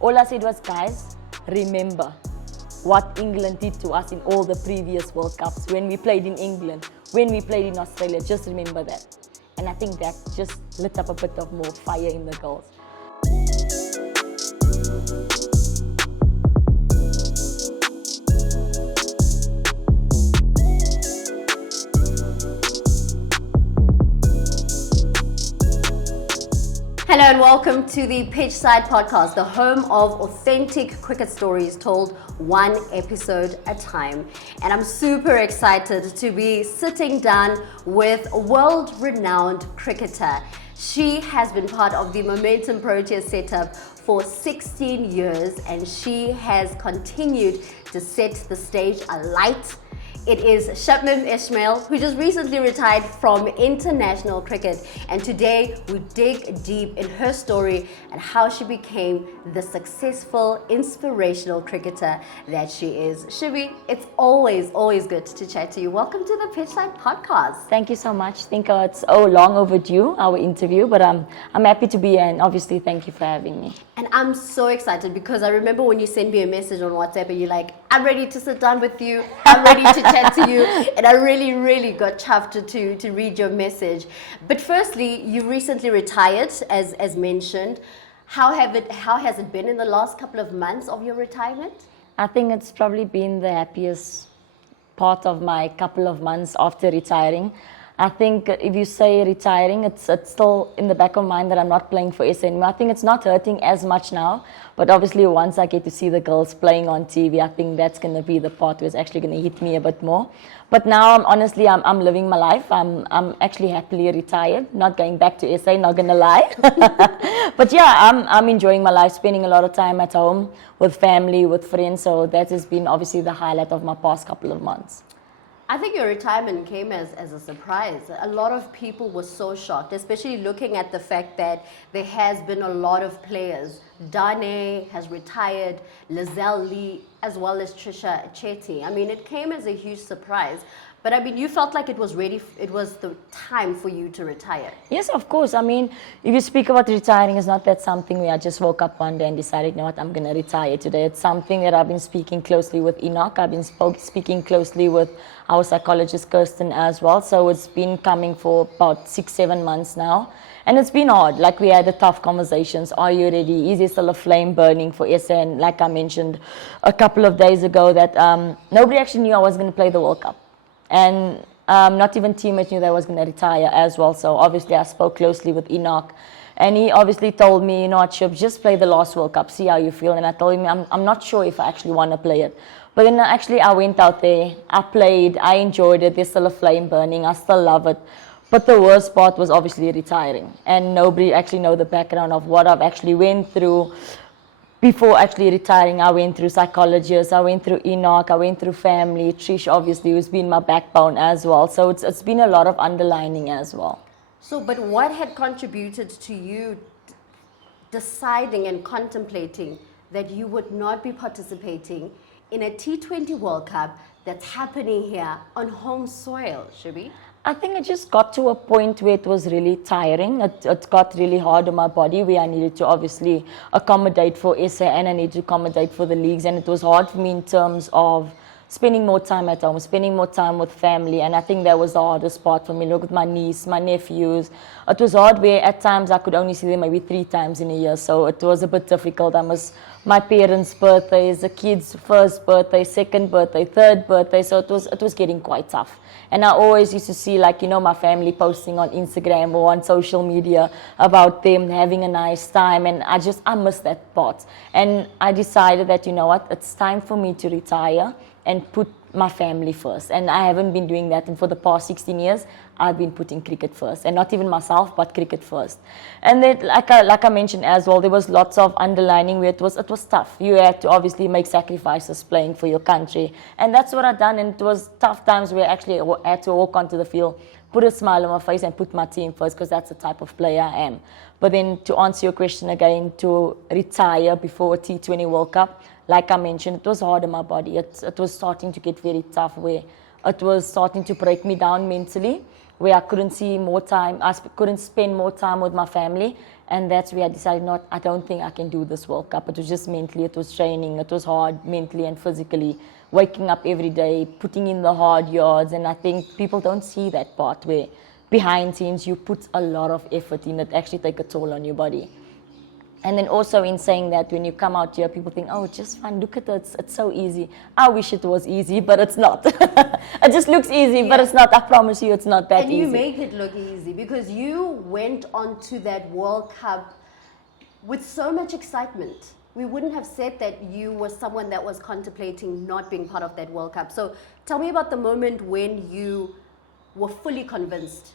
All I said was, guys, remember what England did to us in all the previous World Cups, when we played in England, when we played in Australia, just remember that. And I think that just lit up a bit of more fire in the girls. Hello and welcome to the Pitchside Podcast, the home of authentic cricket stories told one episode at a time. And I'm super excited to be sitting down with a world-renowned cricketer. She has been part of the Momentum Proteas setup for 16 years and she has continued to set the stage alight. It is Shabnim Ismail, who just recently retired from international cricket, and today we dig deep in her story and how she became the successful, inspirational cricketer that she is. Shibi, it's always good to chat to you. Welcome to the Pitchside Podcast. Thank you so much. I think it's long overdue, our interview, but I'm happy to be here, and obviously thank you for having me. And I'm so excited because I remember when you sent me a message on WhatsApp and you're like, I'm ready to sit down with you, I'm ready to chat to you, and I really got chuffed to read your message. But firstly, you recently retired, as mentioned. How has it been in the last couple of months of your retirement? I think it's probably been the happiest part of my couple of months after retiring. I think if you say retiring, it's still in the back of mind that I'm not playing for SA anymore. I think it's not hurting as much now, but obviously once I get to see the girls playing on TV, I think that's going to be the part where it's actually going to hit me a bit more. But now I'm living my life. I'm actually happily retired, not going back to SA, not going to lie. But yeah, I'm enjoying my life, spending a lot of time at home with family, with friends. So that has been obviously the highlight of my past couple of months. I think your retirement came as a surprise. A lot of people were so shocked, especially looking at the fact that there has been a lot of players. Dane has retired, Lizelle Lee, as well as Trisha Chetty. I mean, it came as a huge surprise. But I mean, you felt like it was the time for you to retire. Yes, of course. I mean, if you speak about retiring, it's not that something where I just woke up one day and decided, you know what, I'm going to retire today. It's something that I've been speaking closely with Enoch. I've been speaking closely with our psychologist, Kirsten, as well. So it's been coming for about 6-7 months now. And it's been hard. Like, we had the tough conversations. Are you ready? Is there still a flame burning for SA? And like I mentioned a couple of days ago, that nobody actually knew I was going to play the World Cup. And not even teammates knew that I was going to retire as well. So obviously I spoke closely with Enoch. And he obviously told me, you know what, Shub, just play the last World Cup, see how you feel. And I told him, I'm not sure if I actually want to play it. But then I went out there, I played, I enjoyed it. There's still a flame burning, I still love it. But the worst part was obviously retiring. And nobody actually know the background of what I've actually went through. Before actually retiring, I went through psychologists, I went through Enoch, I went through family, Trish obviously, who's been my backbone as well. So it's been a lot of underlining as well. So, but what had contributed to you deciding and contemplating that you would not be participating in a T20 World Cup that's happening here on home soil, Shibi? I think it just got to a point where it was really tiring. It got really hard on my body, where I needed to obviously accommodate for SA and I needed to accommodate for the leagues. And it was hard for me in terms of spending more time at home, spending more time with family. And I think that was the hardest part for me. Look at my niece, my nephews. It was hard where at times I could only see them maybe 3 times in a year. So it was a bit difficult. I missed my parents' birthdays, the kids' first birthday, second birthday, third birthday. So it was getting quite tough. And I always used to see, like, you know, my family posting on Instagram or on social media about them having a nice time. And I missed that part. And I decided that, you know what, it's time for me to retire and put my family first. And I haven't been doing that. And for the past 16 years, I've been putting cricket first. And not even myself, but cricket first. And then, like I mentioned as well, there was lots of underlining where it was tough. You had to obviously make sacrifices playing for your country. And that's what I've done. And it was tough times where I actually had to walk onto the field, put a smile on my face and put my team first, because that's the type of player I am. But then to answer your question again, to retire before a T20 World Cup, like I mentioned, it was hard on my body. It was starting to get very tough, where it was starting to break me down mentally, where I couldn't see more time, couldn't spend more time with my family. And that's where I decided, I don't think I can do this World Cup. It was just mentally, it was training, it was hard mentally and physically, waking up every day, putting in the hard yards. And I think people don't see that part where behind scenes you put a lot of effort in it, actually take a toll on your body. And then also in saying that, when you come out here, people think, oh, it's just fun. Look at it. It's so easy. I wish it was easy, but it's not. It just looks easy, but it's not. I promise you, it's not that easy. And you make it look easy because you went on to that World Cup with so much excitement. We wouldn't have said that you were someone that was contemplating not being part of that World Cup. So tell me about the moment when you were fully convinced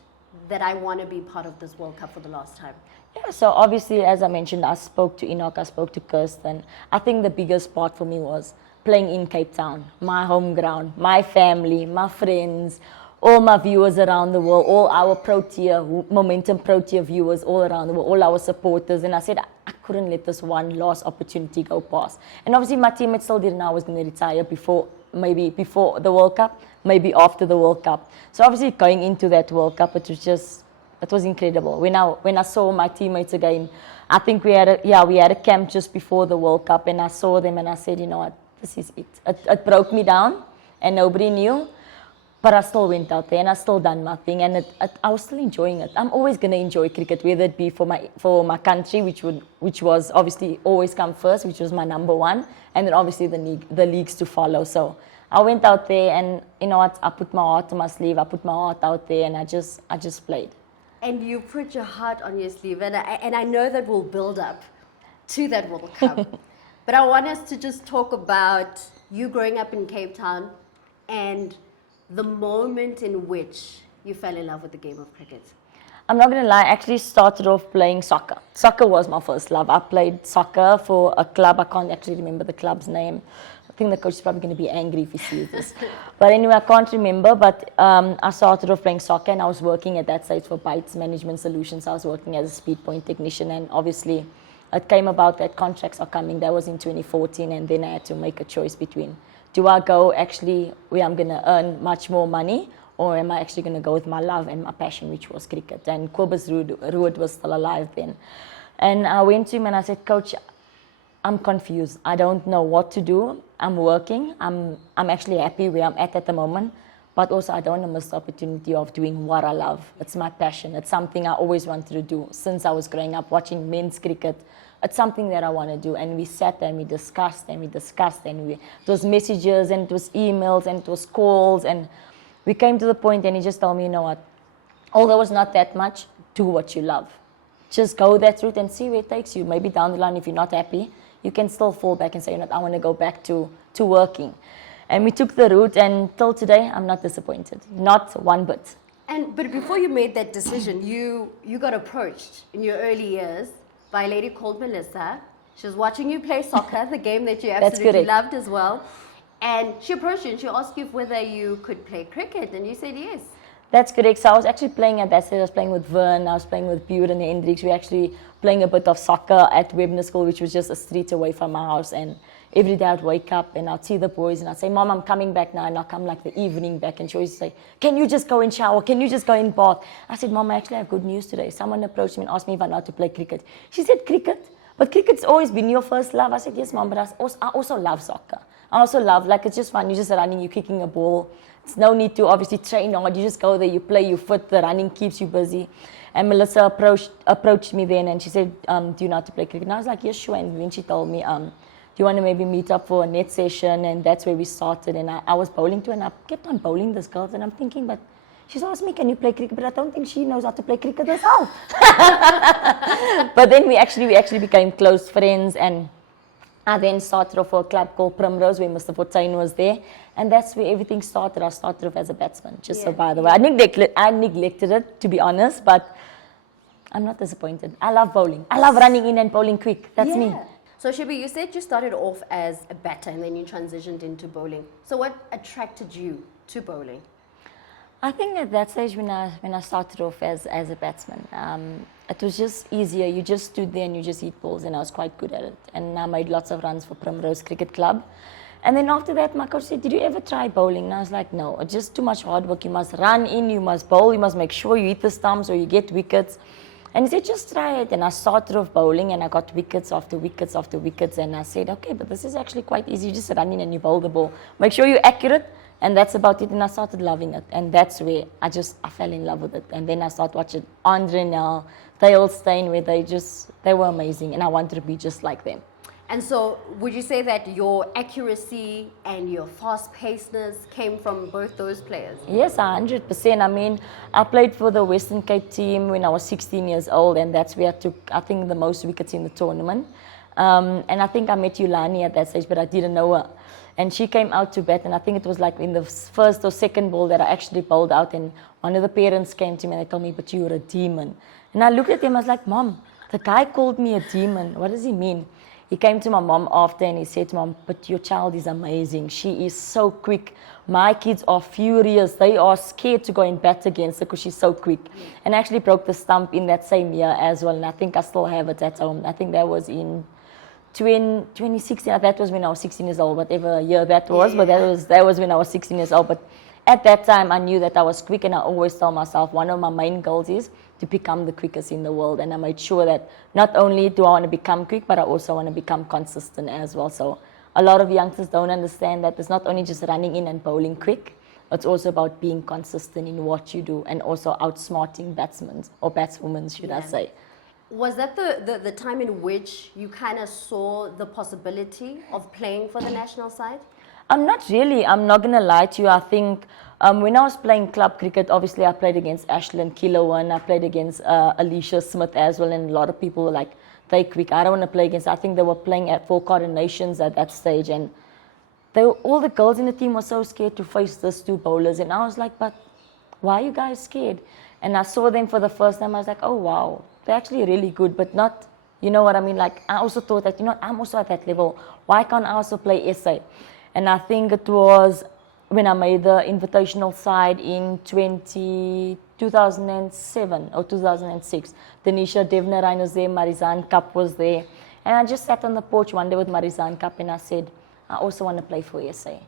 that I want to be part of this World Cup for the last time. Yeah, so obviously, as I mentioned, I spoke to Enoch, I spoke to Kirsten. I think the biggest part for me was playing in Cape Town, my home ground, my family, my friends, all my viewers around the world, all our Momentum Protea viewers all around the world, all our supporters. And I said, I couldn't let this one last opportunity go past. And obviously, my teammates still didn't know I was going to retire maybe before the World Cup, maybe after the World Cup. So obviously, going into that World Cup, it was incredible. When I saw my teammates again, I think we had a camp just before the World Cup, and I saw them and I said, you know what, this is it. It broke me down, and nobody knew, but I still went out there and I still done my thing, and I was still enjoying it. I'm always going to enjoy cricket, whether it be for my country, which was obviously always come first, which was my number one, and then obviously the leagues to follow. So I went out there, and you know what, I put my heart on my sleeve, I put my heart out there, and I just played. And you put your heart on your sleeve, and I know that will build up to that World Cup. But I want us to just talk about you growing up in Cape Town and the moment in which you fell in love with the game of cricket. I'm not going to lie, I actually started off playing soccer. Soccer was my first love. I played soccer for a club. I can't actually remember the club's name. I think the coach is probably going to be angry if he sees this. But anyway, I can't remember. But I started off playing soccer, and I was working at that stage for Bytes Management Solutions. I was working as a speed point technician, and obviously it came about that contracts are coming. That was in 2014, and then I had to make a choice between, do I go actually where I'm going to earn much more money, or am I actually going to go with my love and my passion, which was cricket? And Kobus Ruud was still alive then. And I went to him and I said, Coach, I'm confused. I don't know what to do. I'm working. I'm actually happy where I'm at the moment. But also, I don't want to miss the opportunity of doing what I love. It's my passion. It's something I always wanted to do since I was growing up, watching men's cricket. It's something that I want to do. And we sat there and we discussed and we discussed. And it was messages and it was emails and it was calls. And we came to the point and he just told me, you know what, although it's not that much, do what you love. Just go that route and see where it takes you. Maybe down the line, if you're not happy, you can still fall back and say, you know, I want to go back to working. And we took the route, and till today, I'm not disappointed. Not one bit. But before you made that decision, you got approached in your early years by a lady called Melissa. She was watching you play soccer, the game that you absolutely loved as well. And she approached you and she asked you whether you could play cricket, and you said yes. That's correct. So I was actually playing at that stage. I was playing with Vern, I was playing with Buren and Hendricks. We were actually playing a bit of soccer at Webner School, which was just a street away from my house. And every day I'd wake up and I'd see the boys and I'd say, Mom, I'm coming back now. And I'll come like the evening back, and she always say, can you just go and shower? Can you just go in bath? I said, Mom, I actually have good news today. Someone approached me and asked me if I know how to play cricket. She said, cricket? But cricket's always been your first love. I said, yes, Mom, but I also love soccer. I also love, like, it's just fun. You're just running, you're kicking a ball. It's no need to obviously train hard. You just go there, you play, you fit, the running keeps you busy. And Melissa approached me then and she said, do you know how to play cricket? And I was like, yes, sure. And then she told me, do you want to maybe meet up for a net session? And that's where we started. And I was bowling too, and I kept on bowling this girl. And I'm thinking, but she's asked me, can you play cricket? But I don't think she knows how to play cricket herself. But then we actually became close friends, and I then started off for a club called Primrose, where Mr. Fortuyn was there. And that's where everything started. I started off as a batsman, so by the way. I neglected it, to be honest, but I'm not disappointed. I love bowling. I love running in and bowling quick. That's me. So Shibi, you said you started off as a batter and then you transitioned into bowling. So what attracted you to bowling? I think at that stage when I started off as a batsman, it was just easier. You just stood there and you just hit balls, and I was quite good at it. And I made lots of runs for Primrose Cricket Club. And then after that, my coach said, did you ever try bowling? And I was like, no, it's just too much hard work. You must run in, you must bowl, you must make sure you hit the stumps or you get wickets. And he said, just try it. And I started off bowling and I got wickets after wickets after wickets. And I said, okay, but this is actually quite easy. You just run in and you bowl the ball. Make sure you're accurate. And that's about it. And I started loving it. And that's where I fell in love with it. And then I started watching Andre Nel, Dale Steyn, where they were amazing. And I wanted to be just like them. And so would you say that your accuracy and your fast-pacedness came from both those players? Yes, 100%. I mean, I played for the Western Cape team when I was 16 years old, and that's where I took, I think, the most wickets in the tournament. And I think I met Yulani at that stage, but I didn't know her. And she came out to bat, and I think it was like in the first or second ball that I actually bowled out, and one of the parents came to me and they told me, but you're a demon. And I looked at him, I was like, Mom, the guy called me a demon. What does he mean? He came to my mom after and he said to Mom, but your child is amazing. She is so quick. My kids are furious. They are scared to go and bat against her because she's so quick. And I actually broke the stump in that same year as well. And I think I still have it at home. I think that was in 2016. That was when I was 16 years old, whatever year that was. But that was when I was 16 years old. But at that time, I knew that I was quick. And I always tell myself, one of my main goals is to become the quickest in the world. And I made sure that not only do I want to become quick, but I also want to become consistent as well. So a lot of youngsters don't understand that it's not only just running in and bowling quick, it's also about being consistent in what you do and also outsmarting batsmen or batswomen, should I say. Was that the time in which you kind of saw the possibility of playing for the national side? Not really. I'm not going to lie to you. I think when I was playing club cricket, obviously I played against Ashlyn Kilowan. I played against Alicia Smith as well. And a lot of people were like, they quick. I don't want to play against. I think they were playing at 4 Coronations at that stage. And all the girls in the team were so scared to face these 2 bowlers. And I was like, but why are you guys scared? And I saw them for the first time. I was like, oh, wow. They're actually really good, but not, you know what I mean? Like, I also thought that, I'm also at that level. Why can't I also play SA? And I think it was when I made the invitational side in 2007 or 2006. Denisha Devnarain was there, Marizan Cup was there. And I just sat on the porch one day with Marizan Cup and I said, I also want to play for SA.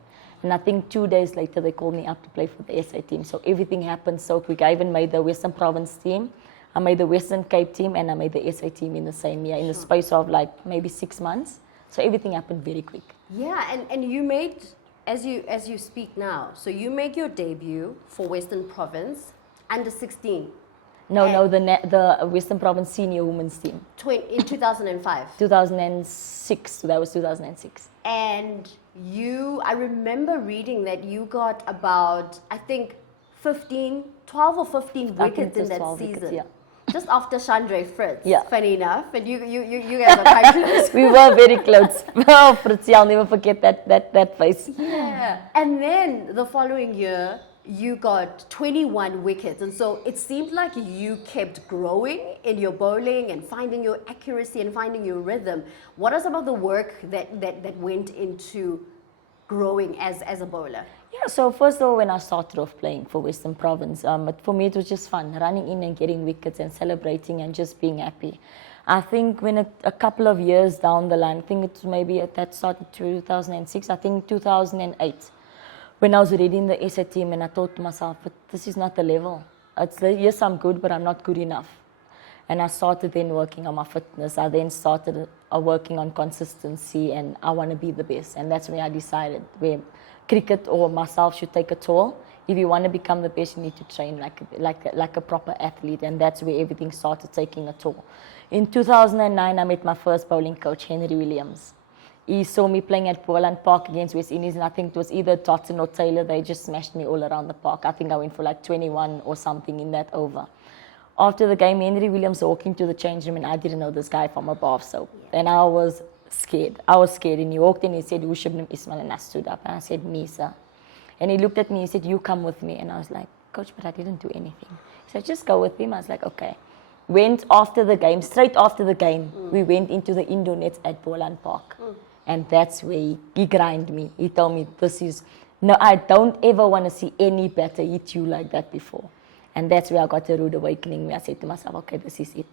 And I think 2 days later, they called me up to play for the SA team. So everything happened so quick. I even made the Western Province team. I made the Western Cape team and I made the SA team in the same year, in the space of like maybe 6 months. So everything happened very quick. Yeah, and you made, as you speak now, so you make your debut for Western Province under 16. No, the Western Province senior women's team. In 2005. 2006. That was 2006. And I remember reading that you got about, I think, 12 or 15 wickets in that season. Wickets, yeah. Just after Chandra Fritz, funny enough. And you guys are quite close. We were very close. Oh, Fritz, I'll never forget that face. Yeah. And then the following year, you got 21 wickets. And so it seemed like you kept growing in your bowling and finding your accuracy and finding your rhythm. What are some of the work that went into growing as a bowler? Yeah, so first of all, when I started off playing for Western Province, for me it was just fun, running in and getting wickets and celebrating and just being happy. I think when a couple of years down the line, I think it was maybe that started 2006, I think 2008, when I was already in the SA team and I thought to myself, but this is not the level. Yes, I'm good, but I'm not good enough. And I started then working on my fitness. I then started working on consistency and I want to be the best. And that's when I decided where cricket or myself should take a toll. If you want to become the best, you need to train like a proper athlete. And that's where everything started taking a toll. In 2009, I met my first bowling coach, Henry Williams. He saw me playing at Boland Park against West Indies, and I think it was either Dotson or Taylor. They just smashed me all around the park. I think I went for like 21 or something in that over. After the game, Henry Williams walking to the change room, and I didn't know this guy from above. So then I was scared. And he walked in, he said, who's Shabnim Ismail? And I stood up, and I said, me, sir. And he looked at me, he said, you come with me. And I was like, Coach, but I didn't do anything. He said, just go with him. I was like, okay. Went after the game, straight after the game, we went into the indoor nets at Boland Park. And that's where he grind me. He told me, I don't ever want to see any batter hit you like that before. And that's where I got a rude awakening, where I said to myself, okay, this is it.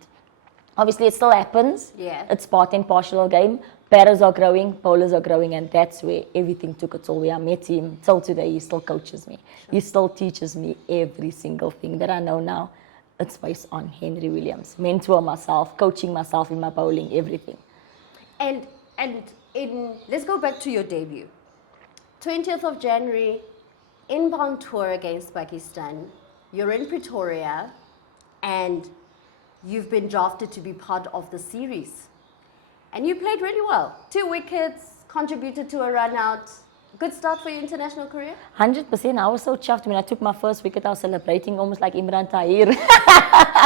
Obviously, it still happens. Yeah. It's part and parcel of the game. Batters are growing, bowlers are growing, and that's where everything took its all. I met him till today. He still coaches me. He still teaches me every single thing that I know now. It's based on Henry Williams. Mentor myself, coaching myself in my bowling, everything. And let's go back to your debut. 20th of January, inbound tour against Pakistan. You're in Pretoria, and you've been drafted to be part of the series. And you played really well. 2 wickets, contributed to a run out. Good start for your international career? 100%. I was so chuffed when I took my first wicket. I was celebrating almost like Imran Tahir.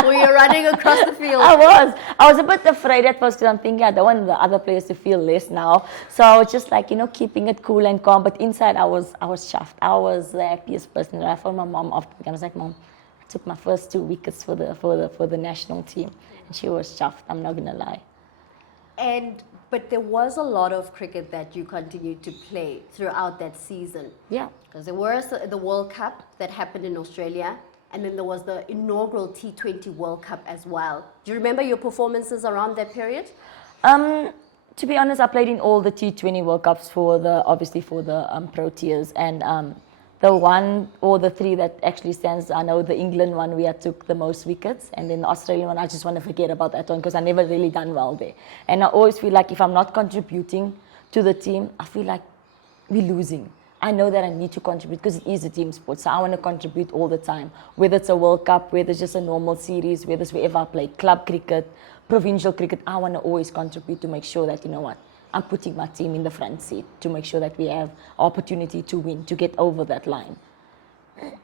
Were you running across the field? I was a bit afraid at first because I'm thinking I don't want the other players to feel less now. So I was just like, keeping it cool and calm. But inside I was chuffed. I was the happiest person. I phoned my mom after the game. I was like, Mom, I took my first 2 wickets for the national team. And she was chuffed, I'm not gonna lie. But there was a lot of cricket that you continued to play throughout that season. Yeah. Because there was the World Cup that happened in Australia, and then there was the inaugural T20 World Cup as well. Do you remember your performances around that period? To be honest, I played in all the T20 World Cups for the Proteas, and the one or the 3 that actually stands, I know the England one we had took the most wickets, and then the Australian one, I just want to forget about that one because I never really done well there. And I always feel like if I'm not contributing to the team, I feel like we're losing. I know that I need to contribute because it is a team sport, so I want to contribute all the time. Whether it's a World Cup, whether it's just a normal series, whether it's wherever I play, club cricket, provincial cricket, I want to always contribute to make sure that, I'm putting my team in the front seat to make sure that we have opportunity to win, to get over that line.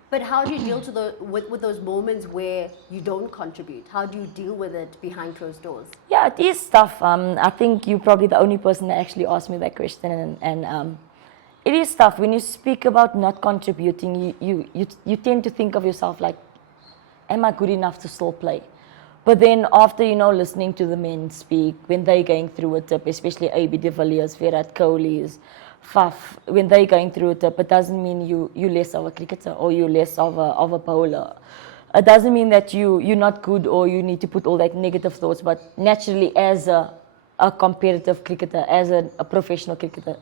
But how do you deal with those moments where you don't contribute? How do you deal with it behind closed doors? Yeah, it is tough. I think you're probably the only person that actually asked me that question, and it is tough. When you speak about not contributing, you tend to think of yourself like, am I good enough to still play? But then after, listening to the men speak, when they're going through a dip, especially AB de Villiers, Virat Kohli's, Faf, when they're going through a dip, it doesn't mean you're less of a cricketer or you're less of a bowler. It doesn't mean that you're not good or you need to put all that negative thoughts, but naturally as a competitive cricketer, as a professional cricketer,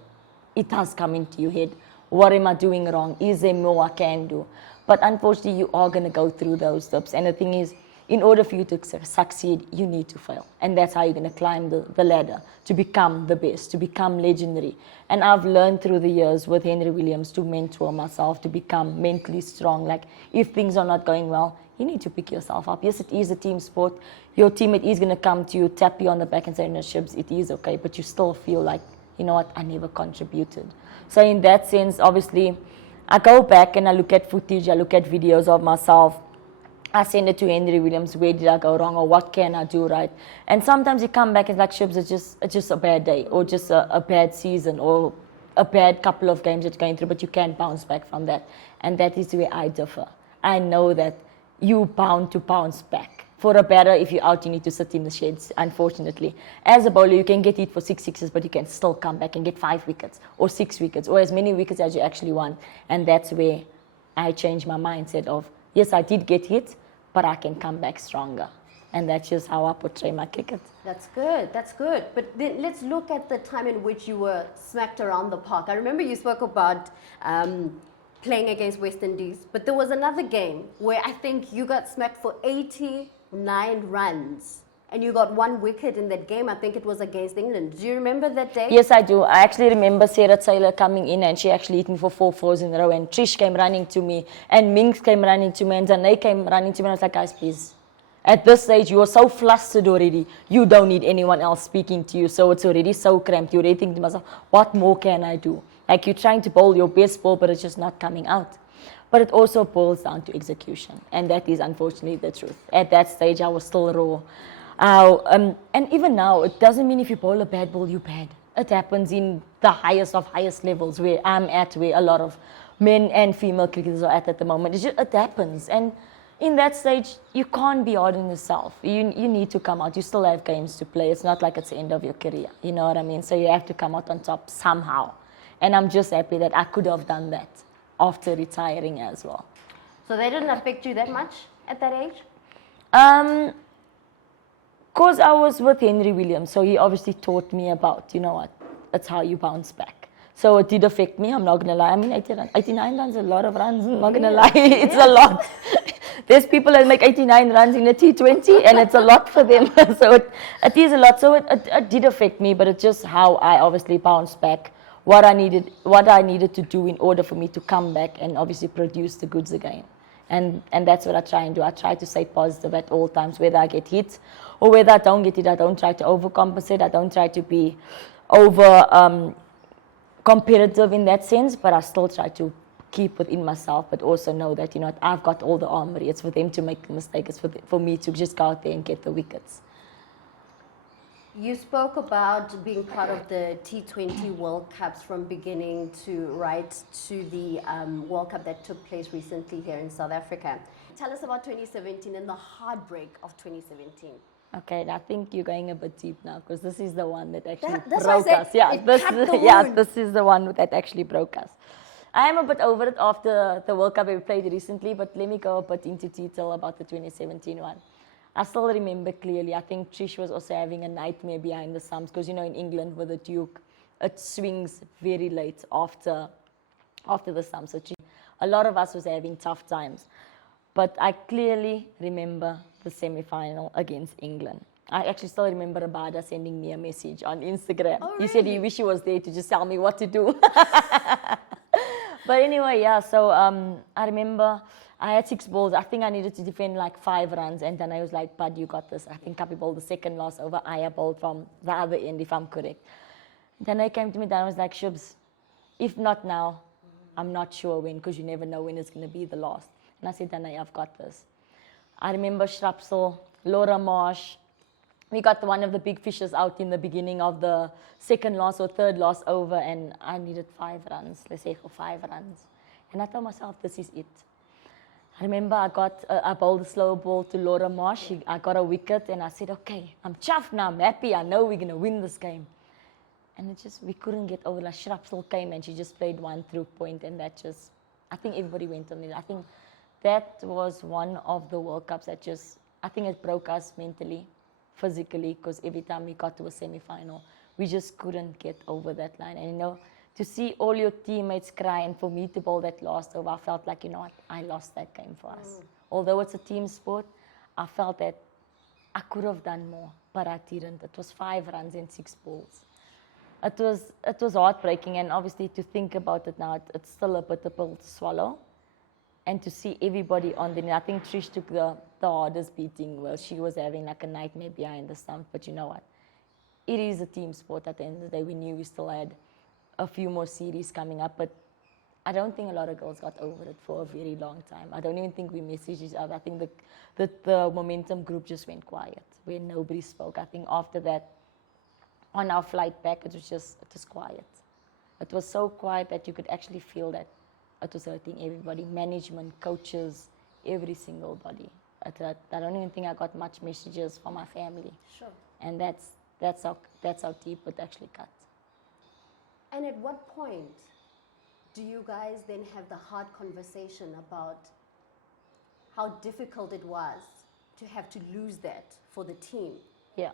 it does come into your head. What am I doing wrong? Is there more I can do? But unfortunately, you are going to go through those dips. And the thing is, in order for you to succeed, you need to fail. And that's how you're going to climb the ladder, to become the best, to become legendary. And I've learned through the years with Henry Williams to mentor myself, to become mentally strong. Like, if things are not going well, you need to pick yourself up. Yes, it is a team sport. Your teammate is going to come to you, tap you on the back and say, no, Shibs, it is okay. But you still feel like, you know what, I never contributed. So in that sense, obviously, I go back and I look at footage, I look at videos of myself. I send it to Henry Williams, where did I go wrong or what can I do right? And sometimes you come back and like, Shibs, it's just a bad day or just a bad season or a bad couple of games that you're going through, but you can't bounce back from that. And that is where I differ. I know that you're bound to bounce back. For a batter, if you're out, you need to sit in the sheds, unfortunately. As a bowler, you can get hit for 6 sixes, but you can still come back and get 5 wickets or 6 wickets or as many wickets as you actually want. And that's where I change my mindset of, yes, I did get hit, but I can come back stronger. And that's just how I portray my cricket. That's good, that's good. But then let's look at the time in which you were smacked around the park. I remember you spoke about playing against West Indies, but there was another game where I think you got smacked for 89 runs. And you got 1 wicket in that game. I think it was against England. Do you remember that day? Yes, I do. I actually remember Sarah Taylor coming in and she actually hit me for 4 fours in a row. And Trish came running to me. And Minx came running to me. And Dane came running to me. And I was like, guys, please. At this stage, you are so flustered already. You don't need anyone else speaking to you. So it's already so cramped. You're already thinking to myself, what more can I do? Like, you're trying to bowl your best ball, but it's just not coming out. But it also boils down to execution. And that is unfortunately the truth. At that stage, I was still raw. And even now, it doesn't mean if you bowl a bad ball, you're bad. It happens in the highest of highest levels where I'm at, where a lot of men and female cricketers are at the moment. It happens. And in that stage, you can't be hard on yourself. You need to come out. You still have games to play. It's not like it's the end of your career. You know what I mean? So you have to come out on top somehow. And I'm just happy that I could have done that after retiring as well. So they didn't affect you that much at that age? Because I was with Henry Williams, so he obviously taught me about, you know what, that's how you bounce back. So it did affect me, I'm not going to lie. I mean, 89 runs is a lot of runs, I'm not going to lie. It's a lot. There's people that make 89 runs in a T20, and it's a lot for them. So it is a lot. So it did affect me, but it's just how I obviously bounced back, what I needed to do in order for me to come back and obviously produce the goods again. And that's what I try and do. I try to stay positive at all times, whether I get hit or whether I don't get hit. I don't try to overcompensate. I don't try to be over competitive in that sense, but I still try to keep within myself, but also know that, you know, I've got all the armory. It's for them to make a mistake. It's for me to just go out there and get the wickets. You spoke about being part of the T20 World Cups from beginning to right to the World Cup that took place recently here in South Africa. Tell us about 2017 and the heartbreak of 2017. Okay, I think you're going a bit deep now, because this is the one that actually that's broke us. Yeah, this is the one that actually broke us. I am a bit over it after the World Cup we played recently, but let me go a bit into detail about the 2017 one. I still remember clearly. I think Trish was also having a nightmare behind the stumps, because, you know, in England with the Duke, it swings very late after the stumps. So a lot of us was having tough times. But I clearly remember the semi-final against England. I actually still remember Rabada sending me a message on Instagram. Oh, He said he wished he was there to just tell me what to do. But anyway, yeah, so I remember I had 6 balls. I think I needed to defend like 5 runs. And then I was like, Bud, you got this. I think Kapi bowled the second loss over. Aya bowled from the other end, if I'm correct. Then they came to me and I was like, Shubs, if not now, I'm not sure when, because you never know when it's going to be the last. And I said, Dana, I've got this. I remember Shrapsel, Laura Marsh. We got one of the big fishes out in the beginning of the second loss or third loss over, and I needed 5 runs, let's say for 5 runs. And I told myself, this is it. I remember I bowled a slow ball to Laura Marsh. I got a wicket, and I said, okay, I'm chuffed now, I'm happy, I know we're going to win this game. And we couldn't get over. Like Shrapsel came, and she just played one through point, and that just, I think everybody went on it. I think that was one of the World Cups that I think it broke us mentally, physically, because every time we got to a semi-final, we just couldn't get over that line. And, you know, to see all your teammates cry, and for me to bowl that last over, I felt like, you know what, I lost that game for us. Although it's a team sport, I felt that I could have done more, but I didn't. It was 5 runs and 6 balls. It was heartbreaking, and obviously to think about it now, it's still a bitter pill to swallow. And to see everybody on the net, I think Trish took the hardest beating. Well, she was having like a nightmare behind the stump. But you know what? It is a team sport at the end of the day. We knew we still had a few more series coming up. But I don't think a lot of girls got over it for a very long time. I don't even think we messaged each other. I think the momentum group just went quiet, where nobody spoke. I think after that, on our flight back, it was quiet. It was so quiet that you could actually feel that it was hurting everybody, management, coaches, every single body. I don't even think I got much messages from my family. Sure. And that's how deep it actually cut. And at what point do you guys then have the hard conversation about how difficult it was to have to lose that for the team? Yeah.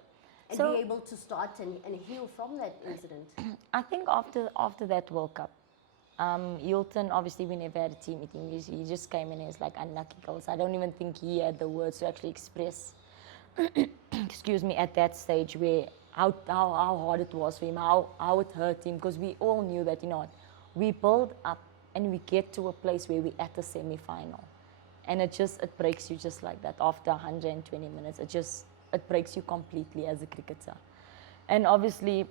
And so, be able to start and heal from that incident? I think after that World Cup, Hilton, obviously we never had a team meeting. He just came in and was like, unlucky goals. I don't even think he had the words to actually express, excuse me, at that stage where how hard it was for him, how it hurt him, because we all knew that, you know what, we build up and we get to a place where we're at the semi-final. And it breaks you just like that after 120 minutes. It breaks you completely as a cricketer. And obviously,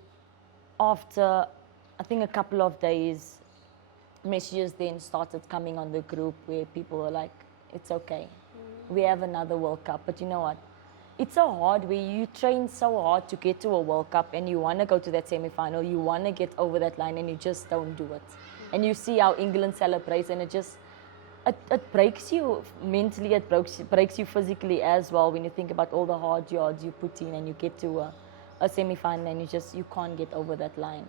after, I think a couple of days, messages then started coming on the group where people were like, it's okay, we have another World Cup. But you know what, it's so hard where you train so hard to get to a World Cup, and you want to go to that semi-final, you want to get over that line, and you just don't do it. And you see how England celebrates, and it breaks you mentally, it breaks you physically as well, when you think about all the hard yards you put in, and you get to a semi-final, and you can't get over that line.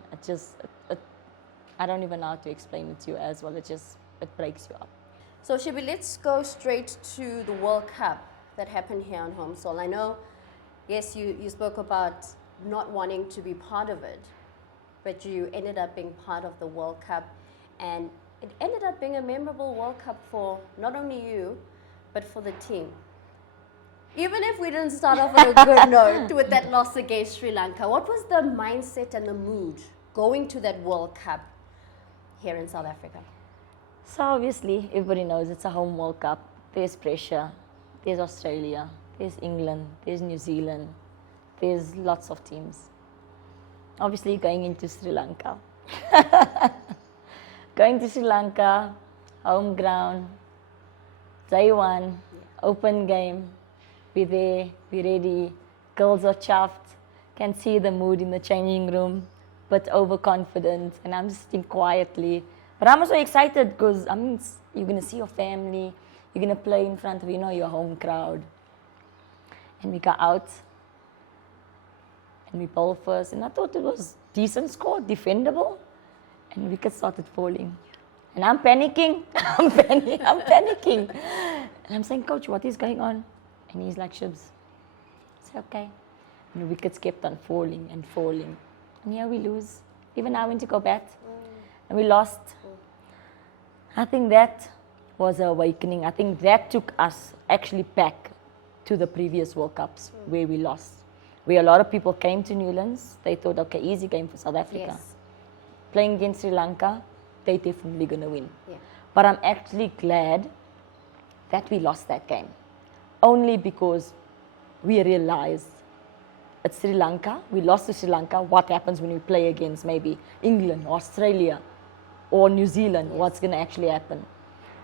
I don't even know how to explain it to you as well. It breaks you up. So Shibi, let's go straight to the World Cup that happened here on home soil. I know yes, you spoke about not wanting to be part of it, but you ended up being part of the World Cup, and it ended up being a memorable World Cup for not only you, but for the team. Even if we didn't start off on a good note with that loss against Sri Lanka, what was the mindset and the mood going to that World Cup here in South Africa? So obviously, everybody knows it's a home World Cup. There's pressure. There's Australia. There's England. There's New Zealand. There's lots of teams. Obviously, going into Sri Lanka. Going to Sri Lanka, home ground, day one, open game. We're there, we're ready. Girls are chuffed. Can see the mood in the changing room, but overconfident. And I'm just sitting quietly. But I'm also excited because, I mean, you're going to see your family. You're going to play in front of, your home crowd. And we got out. And we bowled first. And I thought it was decent score, defendable. And wickets started falling. And I'm panicking. I'm panicking. And I'm saying, Coach, what is going on? And he's like, Shibs. I said, okay. And the wickets kept on falling and falling. And here we lose. Even I went to go bat. And we lost. I think that was an awakening. I think that took us actually back to the previous World Cups where we lost. Where a lot of people came to Newlands. They thought, okay, easy game for South Africa. Yes. Playing against Sri Lanka, they definitely going to win. Yeah. But I'm actually glad that we lost that game. Only because we realized at Sri Lanka, we lost to Sri Lanka, what happens when we play against maybe England, Australia, or New Zealand, what's going to actually happen.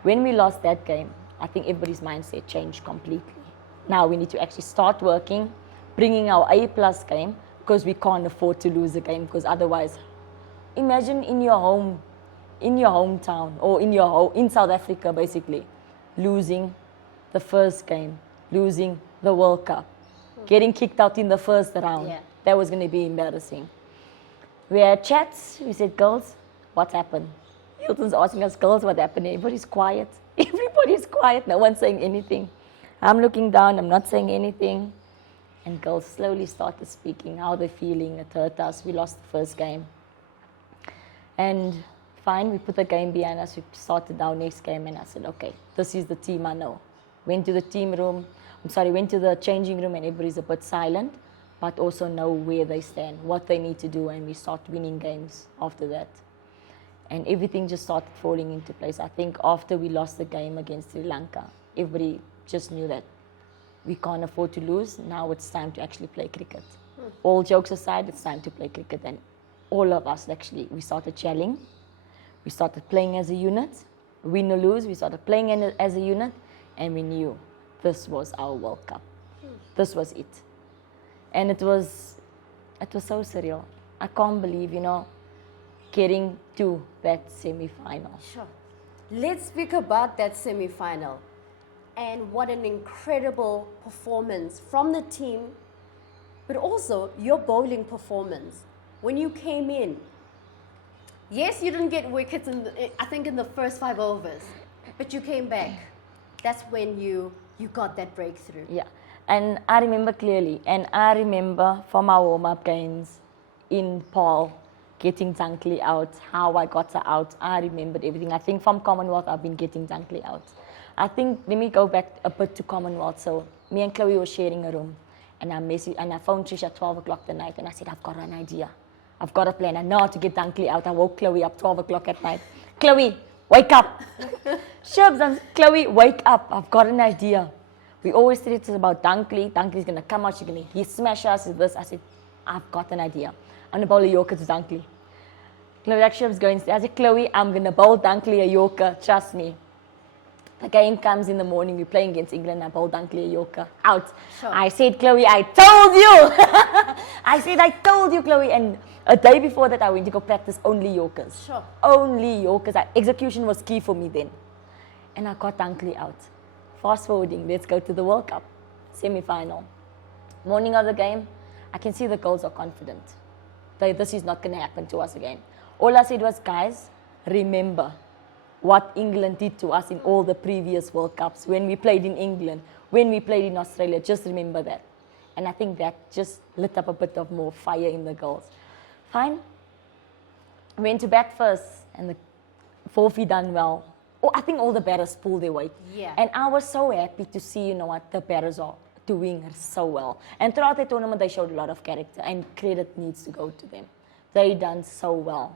When we lost that game, I think everybody's mindset changed completely. Now we need to actually start working, bringing our A+ game, because we can't afford to lose a game, because otherwise, imagine in your hometown, or in South Africa basically, losing the first game, losing the World Cup, getting kicked out in the first round. Yeah. That was going to be embarrassing. We had chats. We said, girls, what happened? Hilton's asking us, girls, what happened? Everybody's quiet. Everybody's quiet. No one's saying anything. I'm looking down. I'm not saying anything. And girls slowly started speaking, how they're feeling. It hurt us. We lost the first game. And fine, we put the game behind us. We started our next game. And I said, okay, this is the team I know. Went to the went to the changing room, and everybody's a bit silent, but also know where they stand, what they need to do, and we start winning games after that. And everything just started falling into place. I think after we lost the game against Sri Lanka, everybody just knew that we can't afford to lose. Now it's time to actually play cricket. All jokes aside, it's time to play cricket. And all of us actually, we started gelling. We started playing as a unit. Win or lose, we started playing as a unit. And we knew this was our World Cup. This was it. And it was so surreal. I can't believe, getting to that semi-final. Sure. Let's speak about that semi-final. And what an incredible performance from the team, but also your bowling performance. When you came in, yes, you didn't get wickets in the first 5 overs, but you came back. That's when you got that breakthrough. Yeah, and I remember clearly, and I remember from our warm-up games in Paul, getting Dunkley out, how I got her out. I remembered everything. I think from Commonwealth, I've been getting Dunkley out. I think, let me go back a bit to Commonwealth. So me and Chloe were sharing a room, and I phoned Trish at 12 o'clock that night, and I said, I've got an idea. I've got a plan. I know how to get Dunkley out. I woke Chloe up 12 o'clock at night. Chloe, wake up. Shubs, Chloe, wake up. I've got an idea. We always said it's about Dunkley. Dunkley's going to come out. She's going to smash us with this. I said, I've got an idea. I'm going to bowl a Yorker to Dunkley. Chloe, like Shubs going, I said, Chloe, I'm going to bowl Dunkley a Yorker. Trust me. The game comes in the morning. We're playing against England. I bowl Dunkley a Yorker. Out. Sure. I said, Chloe, I told you. I told you, Chloe. And a day before that, I went to go practice only Yorkers. Sure. Only Yorkers. Execution was key for me then. And I got Dunkley out. Fast forwarding, let's go to the World Cup semi-final. Morning of the game, I can see the girls are confident. This is not going to happen to us again. All I said was, guys, remember what England did to us in all the previous World Cups. When we played in England, when we played in Australia, just remember that. And I think that just lit up a bit of more fire in the girls. Fine. Went to bat first, and the Forfie done well. Oh, I think all the batters pulled their weight. Yeah. And I was so happy to see, the batters are doing so well. And throughout the tournament, they showed a lot of character, and credit needs to go to them. They done so well.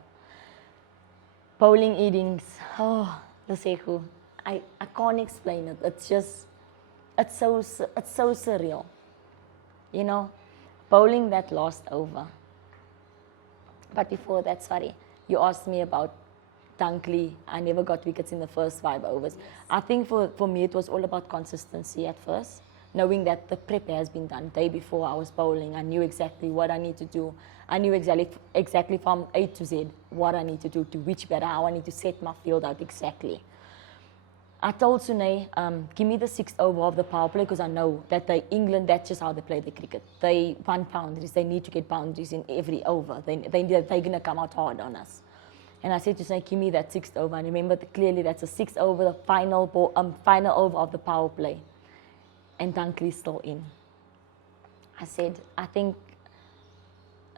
Bowling innings, Lesego, I can't explain it. It's so surreal. Bowling that last over. But before that, sorry, you asked me about Dunkley. I never got wickets in the first 5 overs. Yes. I think for me, it was all about consistency at first. Knowing that the prep has been done. Day before I was bowling, I knew exactly what I need to do. I knew exactly from A to Z what I need to do, to which batter, how I need to set my field out exactly. I told Sunay, give me the 6th over of the power play, because I know that England, that's just how they play the cricket. They want boundaries. They need to get boundaries in every over. They're going to come out hard on us. And I said to Sunay, give me that 6th over. And remember clearly that's the 6th over, the final over of the power play. And Dunkley's still in. I said, I think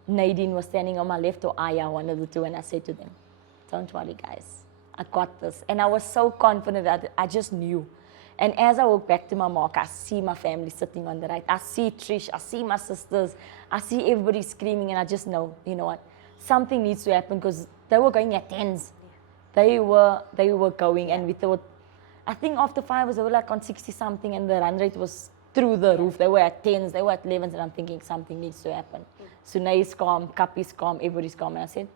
Nadine was standing on my left, or Aya, one of the two, and I said to them, don't worry guys, I got this. And I was so confident that I just knew. And as I walk back to my mark, I see my family sitting on the right. I see Trish, I see my sisters, I see everybody screaming, and I just know, you know what, something needs to happen, because they were going at 10s. They were going, and we thought, I think after 5 was, they were like on 60 something, and the run rate was through the roof. They were at 10s, they were at 11s, and I'm thinking something needs to happen. Sunay is calm, Kapi's calm, everybody's calm. And I said,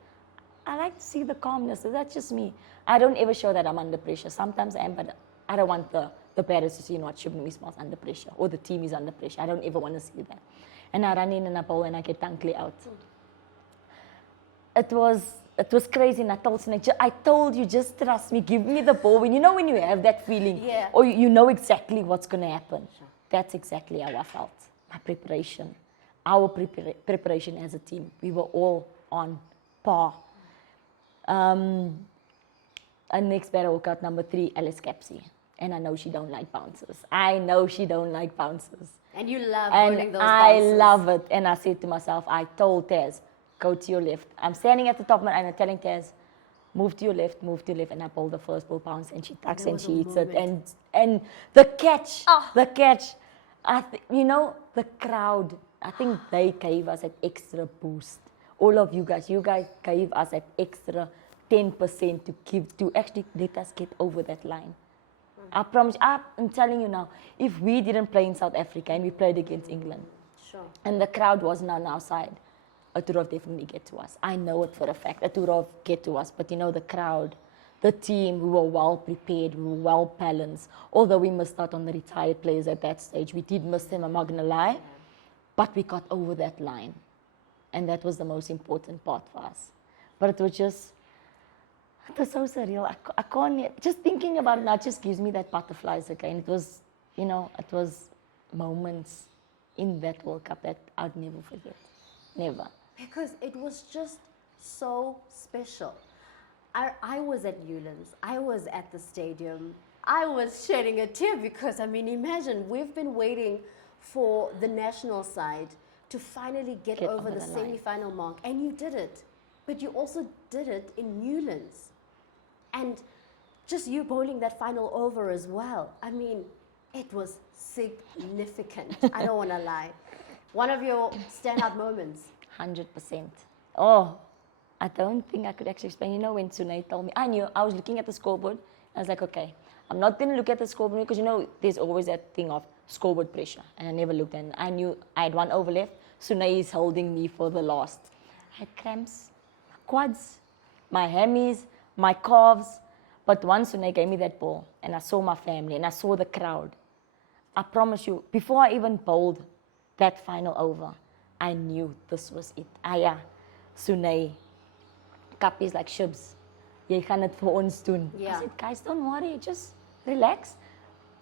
I like to see the calmness. So that's just me. I don't ever show that I'm under pressure. Sometimes I am, but I don't want the batters to see, Shabnim Ismail's under pressure, or the team is under pressure. I don't ever want to see that. And I run in and I bowl, and I get Dunkley out. It was crazy, and I told Sunay, I told you, just trust me, give me the ball. When you have that feeling, yeah, or you know exactly what's going to happen. Sure. That's exactly how I felt. My preparation, our preparation as a team, we were all on par. And next batter, walk out number 3, Alice Capsey. And I know she don't like bouncers. And you love bowling those I bounces. love it. And I said to myself, I told Taz, go to your left. I'm standing at the top, and I'm telling Taz, move to your left, and I bowl the first ball bounce, and she tucks and she hits it. And the catch, the crowd, I think they gave us an extra boost. All of you guys gave us an extra 10% to actually let us get over that line. I promise, I'm telling you now, if we didn't play in South Africa and we played against England, sure, and the crowd wasn't on our side, it would have definitely get to us. I know it for a fact. It would have get to us. But the crowd, the team, we were well prepared, we were well balanced. Although we missed out on the retired players at that stage. We did miss them, I'm not going to lie. But we got over that line. And that was the most important part for us. But it was so surreal. I can't, just thinking about it now just gives me that butterflies again. It was, it was moments in that World Cup that I'd never forget. Never. Because it was just so special. I was at Newlands. I was at the stadium. I was shedding a tear because, imagine, we've been waiting for the national side to finally get over the semi-final mark. And you did it. But you also did it in Newlands. And just you bowling that final over as well. It was significant. I don't want to lie. One of your standout moments. 100%. Oh, I don't think I could actually explain. When Sunay told me, I knew, I was looking at the scoreboard. I was like, okay, I'm not going to look at the scoreboard because, there's always that thing of scoreboard pressure. And I never looked, and I knew I had 1 over left. Sunay is holding me for the last. I had cramps, my quads, my hammies, my calves. But once Sunay gave me that ball, and I saw my family, and I saw the crowd, I promise you, before I even bowled that final over, I knew this was it. Aya, Sunay, Kapi's like, Shibs, jy gaan het vir ons doen. Yeah. I said, guys, don't worry, just relax.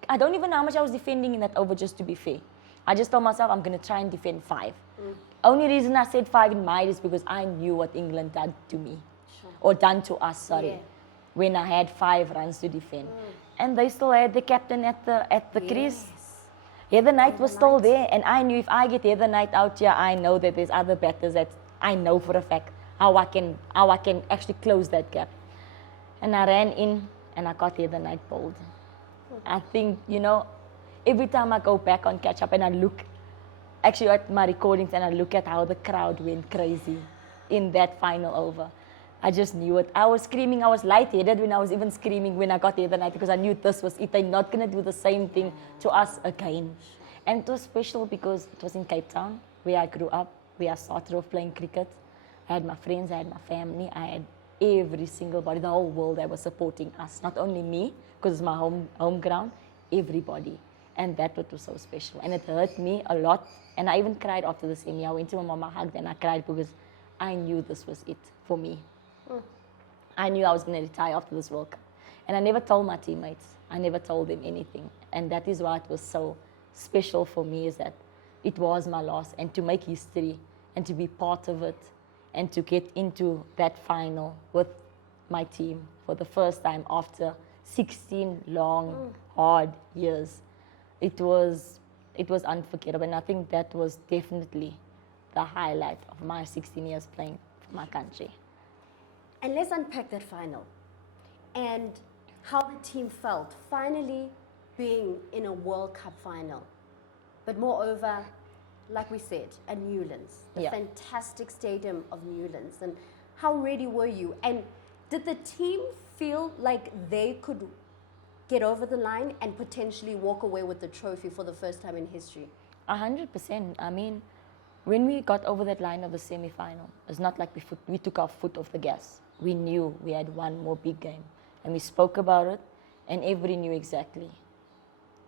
I don't even know how much I was defending in that over, just to be fair. I just told myself I'm going to try and defend 5. Only reason I said 5 in mind is because I knew what England did to me. Sure. Or done to us, sorry. Yeah. When I had 5 runs to defend. And they still had the captain at the crease. Heather Knight was still there, and I knew if I get Heather Knight out here, I know that there's other batters that I know for a fact how I can actually close that gap. And I ran in, and I got Heather Knight bowled. I think, every time I go back on catch up and I look actually at my recordings and I look at how the crowd went crazy in that final over, I just knew it. I was screaming. I was lightheaded when I was even screaming when I got Heather Knight, because I knew this was it. They're not going to do the same thing to us again. And it was special because it was in Cape Town, where I grew up, where I started off playing cricket. I had my friends, I had my family, I had every single body, the whole world that was supporting us. Not only me, because it's my home ground, everybody. And that was so special. And it hurt me a lot. And I even cried after the semi. I went to my mama, hugged, and I cried because I knew this was it for me. I knew I was going to retire after this World Cup. And I never told my teammates. I never told them anything. And that is why it was so special for me, is that it was my loss. And to make history and to be part of it and to get into that final with my team for the first time after 16 long, hard years. It was unforgettable. And I think that was definitely the highlight of my 16 years playing for my country. And let's unpack that final and how the team felt finally being in a World Cup final. But moreover, like we said, at Newlands, the fantastic stadium of Newlands. And how ready were you? And did the team feel like they could get over the line and potentially walk away with the trophy for the first time in history? 100%. I mean, when we got over that line of the semi-final, it's not like we took our foot off the gas. We knew we had one more big game. And we spoke about it, and everybody knew exactly.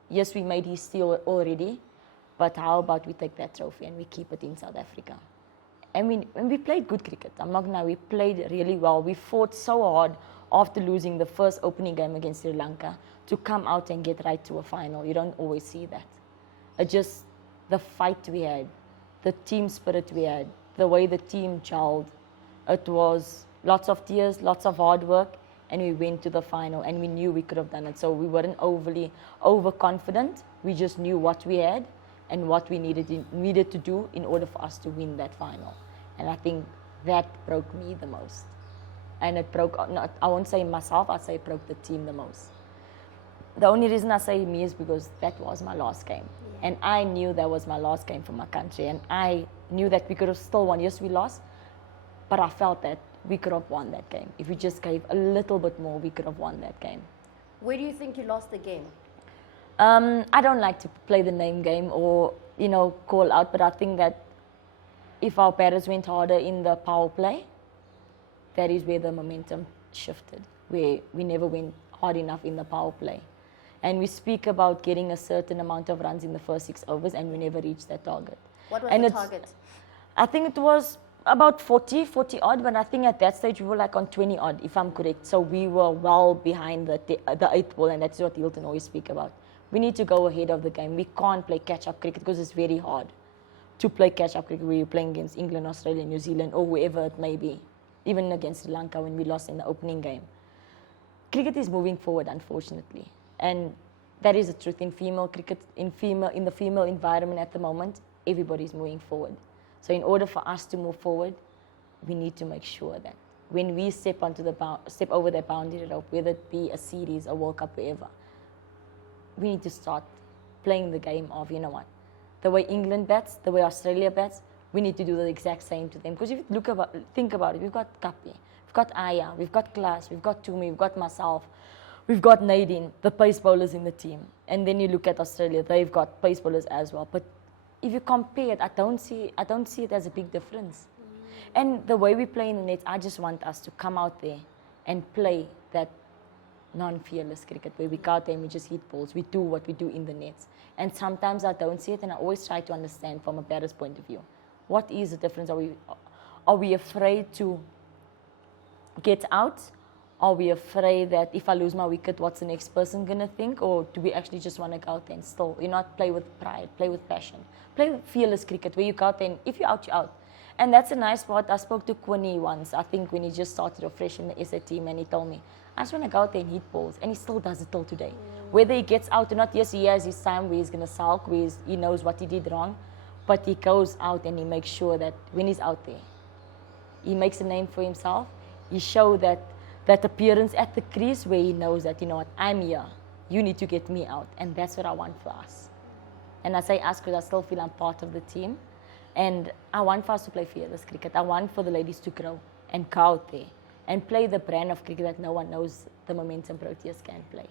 Yes, we made history already, but how about we take that trophy and we keep it in South Africa? And we played good cricket. I'm not gonna lie, we played really well. We fought so hard after losing the first opening game against Sri Lanka to come out and get right to a final. You don't always see that. Just the fight we had, the team spirit we had, the way the team gelled. It was lots of tears, lots of hard work, and we went to the final, and we knew we could have done it. So we weren't overconfident. We just knew what we had and what we needed to do in order for us to win that final. And I think that broke me the most. And it broke, I won't say myself, I'd say it broke the team the most. The only reason I say me is because that was my last game. Yeah. And I knew that was my last game for my country. And I knew that we could have still won. Yes, we lost, but I felt that we could have won that game. If we just gave a little bit more, we could have won that game. Where do you think you lost the game? I don't like to play the name game or, call out, but I think that if our batters went harder in the power play, that is where the momentum shifted, where we never went hard enough in the power play. And we speak about getting a certain amount of runs in the first 6 overs, and we never reached that target. What was the target? I think it was about 40 odd, but I think at that stage we were like on 20 odd, if I'm correct. So we were well behind the 8th ball, and that's what Hilton always speak about. We need to go ahead of the game. We can't play catch-up cricket because it's very hard to play catch-up cricket where you're playing against England, Australia, New Zealand, or whoever it may be. Even against Sri Lanka when we lost in the opening game. Cricket is moving forward, unfortunately. And that is the truth in female cricket, in the female environment at the moment, everybody's moving forward. So in order for us to move forward, we need to make sure that when we step over that boundary rope, whether it be a series, a World Cup, wherever, we need to start playing the game of, the way England bats, the way Australia bats, we need to do the exact same to them. Because if you think about it, we've got Kapi, we've got Aya, we've got Klaas, we've got Tumi, we've got myself, we've got Nadine, the pace bowlers in the team. And then you look at Australia, they've got pace bowlers as well. But if you compare it, I don't see it as a big difference. And the way we play in the nets, I just want us to come out there and play that non-fearless cricket where we go out there and we just hit balls. We do what we do in the nets. And sometimes I don't see it, and I always try to understand from a batter's point of view. What is the difference? Are we afraid to get out? Are we afraid that if I lose my wicket, what's the next person going to think? Or do we actually just want to go out there and still, play with pride, play with passion, play with fearless cricket where you go out there and if you're out, you're out. And that's a nice part. I spoke to Quinny once, I think when he just started afresh in the SA team, and he told me, I just want to go out there and hit balls. And he still does it till today. whether he gets out or not, yes, he has his time where he's going to sulk, where he knows what he did wrong, but he goes out and he makes sure that when he's out there, he makes a name for himself. He shows that appearance at the crease where he knows that, you know what, I'm here. You need to get me out. And that's what I want for us. And I say us because I still feel I'm part of the team. And I want for us to play fearless cricket. I want for the ladies to grow and go out there and play the brand of cricket that no one knows the Momentum Proteas can play.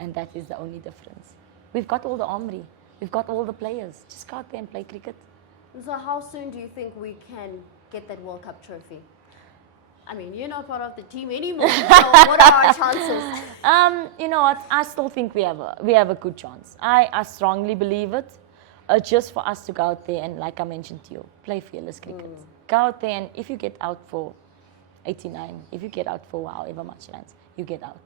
And that is the only difference. We've got all the armory. We've got all the players. Just go out there and play cricket. So how soon do you think we can get that World Cup trophy? I mean, you're not part of the team anymore, so what are our chances? You know what? I still think we have a good chance. I strongly believe it. Just for us to go out there and, like I mentioned to you, play fearless cricket. Go out there, and if you get out for 89, if you get out for however much runs, you get out.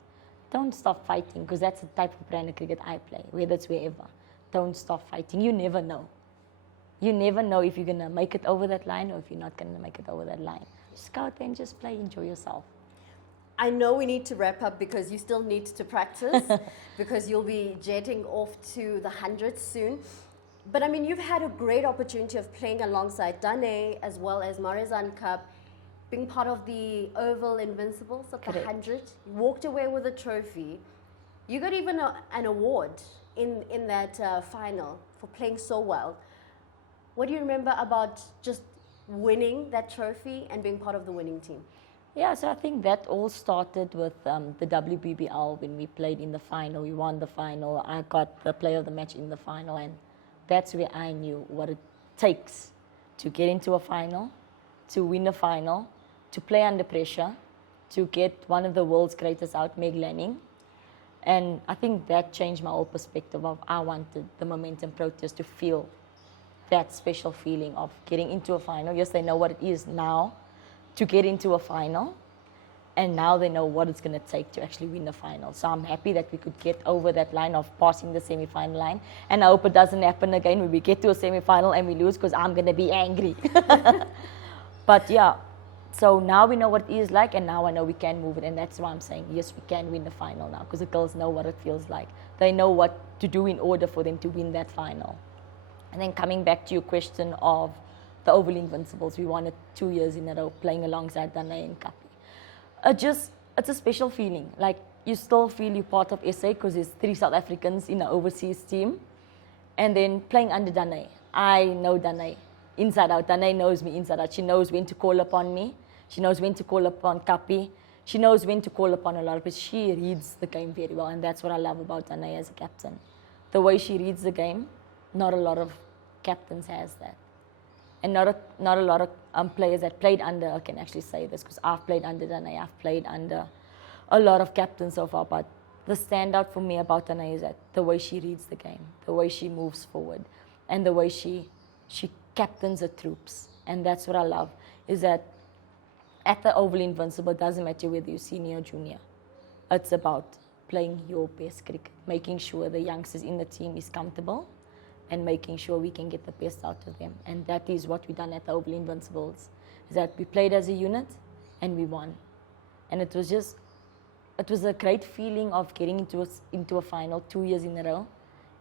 Don't stop fighting, because that's the type of brand of cricket I play, whether it's wherever. Don't stop fighting. You never know. You never know if you're going to make it over that line or if you're not going to make it over that line. Just go out there and just play, enjoy yourself. I know we need to wrap up because you still need to practice because you'll be jetting off to the 100 soon. But I mean, you've had a great opportunity of playing alongside Dane as well as Marizan Cup, being part of the Oval Invincibles of the 100. You walked away with a trophy. You got even an award in that final for playing so well. What do you remember about just winning that trophy and being part of the winning team? Yeah, so I think that all started with the WBBL when we played in the final. We won the final. I got the player of the match in the final, and that's where I knew what it takes to get into a final, to win a final, to play under pressure, to get one of the world's greatest out, Meg Lanning. And I think that changed my whole perspective of I wanted the Momentum Proteas to feel that special feeling of getting into a final. Yes, they know what it is now to get into a final, and now they know what it's going to take to actually win the final. So I'm happy that we could get over that line of passing the semi-final line, and I hope it doesn't happen again when we get to a semi-final and we lose, because I'm going to be angry. But yeah, so now we know what it is like, and now I know we can move it, and that's why I'm saying, yes, we can win the final now, because the girls know what it feels like. They know what to do in order for them to win that final. And then coming back to your question of the Oval Invincibles, we won it 2 years in a row, playing alongside Dane and Kapi. It's a special feeling. Like, you still feel you're part of SA, because there's 3 South Africans in the overseas team. And then playing under Dane. I know Dane inside out. Dane knows me inside out. She knows when to call upon me. She knows when to call upon Kapi. She knows when to call upon a lot, because she reads the game very well. And that's what I love about Dane as a captain. The way she reads the game, not a lot of captains has that. And not a lot of players that played under, I can actually say this, because I've played under Dane, I've played under a lot of captains so far, but the standout for me about Dane is that the way she reads the game, the way she moves forward, and the way she captains the troops. And that's what I love, is that at the Oval Invincible, it doesn't matter whether you're senior or junior. It's about playing your best cricket, making sure the youngsters in the team is comfortable, and making sure we can get the best out of them. And that is what we done at the Oval Invincibles, is that we played as a unit and we won. And it was a great feeling of getting into a final 2 years in a row